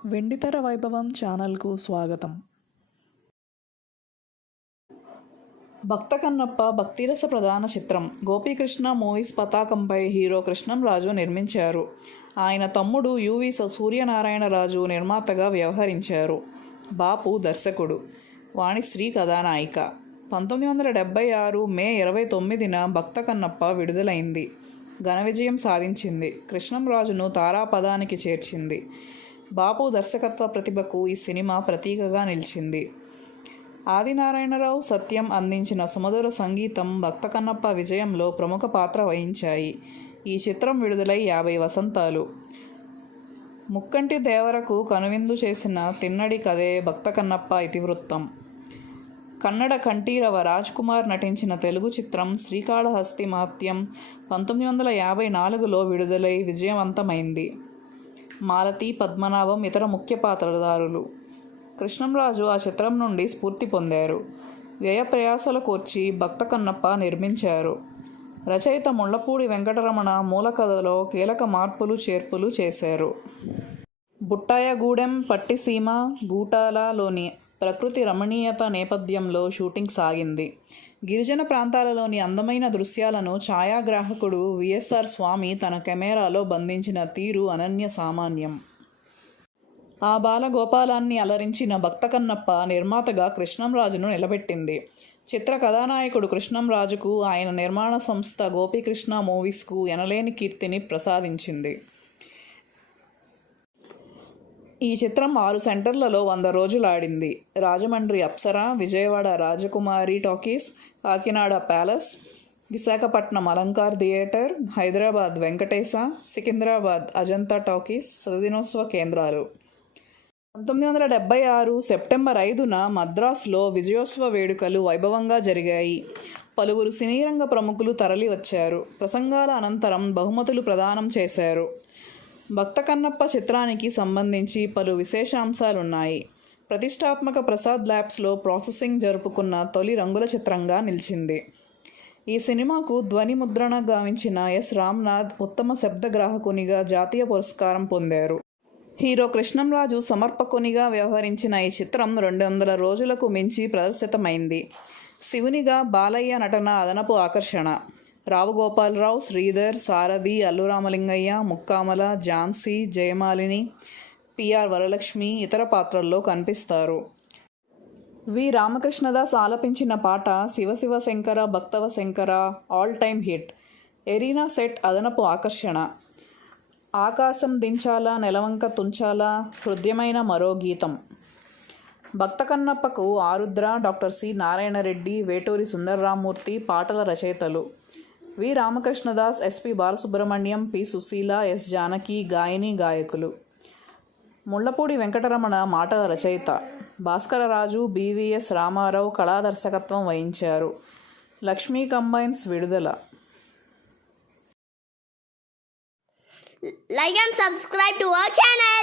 వెండితెర వైభవం ఛానల్కు స్వాగతం. భక్త కన్నప్ప భక్తిరస ప్రధాన చిత్రం. గోపీకృష్ణ మూవీస్ పతాకంపై హీరో కృష్ణంరాజు నిర్మించారు. ఆయన తమ్ముడు యువి సూర్యనారాయణరాజు నిర్మాతగా వ్యవహరించారు. బాపు దర్శకుడు. వాణిశ్రీ కథానాయిక. 1976 మే 29న భక్త కన్నప్ప విడుదలైంది. ఘన విజయం సాధించింది. కృష్ణంరాజును తారాపదానికి చేర్చింది. బాపు దర్శకత్వ ప్రతిభకు ఈ సినిమా ప్రతీకగా నిలిచింది. ఆదినారాయణరావు, సత్యం అందించిన సుమధుర సంగీతం భక్త కన్నప్ప విజయంలో ప్రముఖ పాత్ర వహించాయి. ఈ చిత్రం విడుదలై 50 వసంతాలు. ముక్కంటి దేవరకు కనువిందు చేసిన తిన్నడి కథే భక్త కన్నప్ప ఇతివృత్తం. కన్నడ కంఠీరవ రాజ్ కుమార్ నటించిన తెలుగు చిత్రం శ్రీకాళహస్తి మహత్యం 1954లో విడుదలై విజయవంతమైంది. మాలతి, పద్మనాభం ఇతర ముఖ్య పాత్రధారులు. కృష్ణంరాజు ఆ చిత్రం నుండి స్ఫూర్తి పొందారు. వ్యయ ప్రయాసల కోర్చి భక్త కన్నప్ప నిర్మించారు. రచయిత ముళ్లపూడి వెంకటరమణ మూల కథలో కీలక మార్పులు చేర్పులు చేశారు. బుట్టాయగూడెం, పట్టిసీమ, గూటాలలోని ప్రకృతి రమణీయత నేపథ్యంలో షూటింగ్ సాగింది. గిరిజన ప్రాంతాలలోని అందమైన దృశ్యాలను ఛాయాగ్రాహకుడు విఎస్ఆర్ స్వామి తన కెమెరాలో బంధించిన తీరు అనన్య సామాన్యం. ఆ బాలగోపాలాన్ని అలరించిన భక్త కన్నప్ప నిర్మాతగా కృష్ణంరాజును నిలబెట్టింది. చిత్ర కథానాయకుడు కృష్ణంరాజుకు ఆయన నిర్మాణ సంస్థ గోపీకృష్ణ మూవీస్కు ఎనలేని కీర్తిని ప్రసాదించింది. ఈ చిత్రం 6 సెంటర్లలో 100 రోజులు ఆడింది. Rajahmundry Apsara, Vijayawada Rajakumari talkies, Kakinada palace, Visakhapatnam Alankar theatre, Hyderabad Venkatesa, Secunderabad Ajanta talkies సదినోత్సవ కేంద్రాలు. 1976 సెప్టెంబర్ 5న మద్రాసులో విజయోత్సవ వేడుకలు వైభవంగా జరిగాయి. పలువురు సినీరంగ ప్రముఖులు తరలి వచ్చారు. ప్రసంగాల అనంతరం బహుమతులు ప్రదానం చేశారు. భక్త కన్నప్ప చిత్రానికి సంబంధించి పలు విశేషాంశాలున్నాయి. ప్రతిష్టాత్మక ప్రసాద్ ల్యాబ్స్లో ప్రాసెసింగ్ జరుపుకున్న తొలి రంగుల చిత్రంగా నిలిచింది. ఈ సినిమాకు ధ్వని ముద్రణ గావించిన ఎస్ రామ్నాథ్ ఉత్తమ శబ్దగ్రాహకునిగా జాతీయ పురస్కారం పొందారు. హీరో కృష్ణంరాజు సమర్పకునిగా వ్యవహరించిన ఈ చిత్రం 200 రోజులకు మించి ప్రదర్శితమైంది. శివునిగా బాలయ్య నటన అదనపు ఆకర్షణ. రావుగోపాలరావు, శ్రీధర్, సారథి, అల్లు రామలింగయ్య, ముక్కామల, ఝాన్సీ, జయమాలిని, పిఆర్ వరలక్ష్మి ఇతర పాత్రల్లో కనిపిస్తారు. వి రామకృష్ణదాస్ ఆలపించిన పాట శివ శివ శంకర భక్తవ Shankara all time hit. Arena set అదనపు ఆకర్షణ. ఆకాశం దించాలా నెలవంక తుంచాలా హృద్యమైన మరో గీతం. భక్త కన్నప్పకు ఆరుద్ర, డాక్టర్ సి నారాయణరెడ్డి, వేటూరి సుందరరామూర్తి పాటల రచయితలు. V Ramakrishnadas, SP Balasubrahmanyam, P Susheela, S Janaki గాయని గాయకులు. ముళ్లపూడి వెంకటరమణ మాటల రచయిత. భాస్కరరాజు, బివిఎస్ రామారావు కళా దర్శకత్వం వహించారు. లక్ష్మీ కంబైన్స్ విడుదల. Like and subscribe to our channel.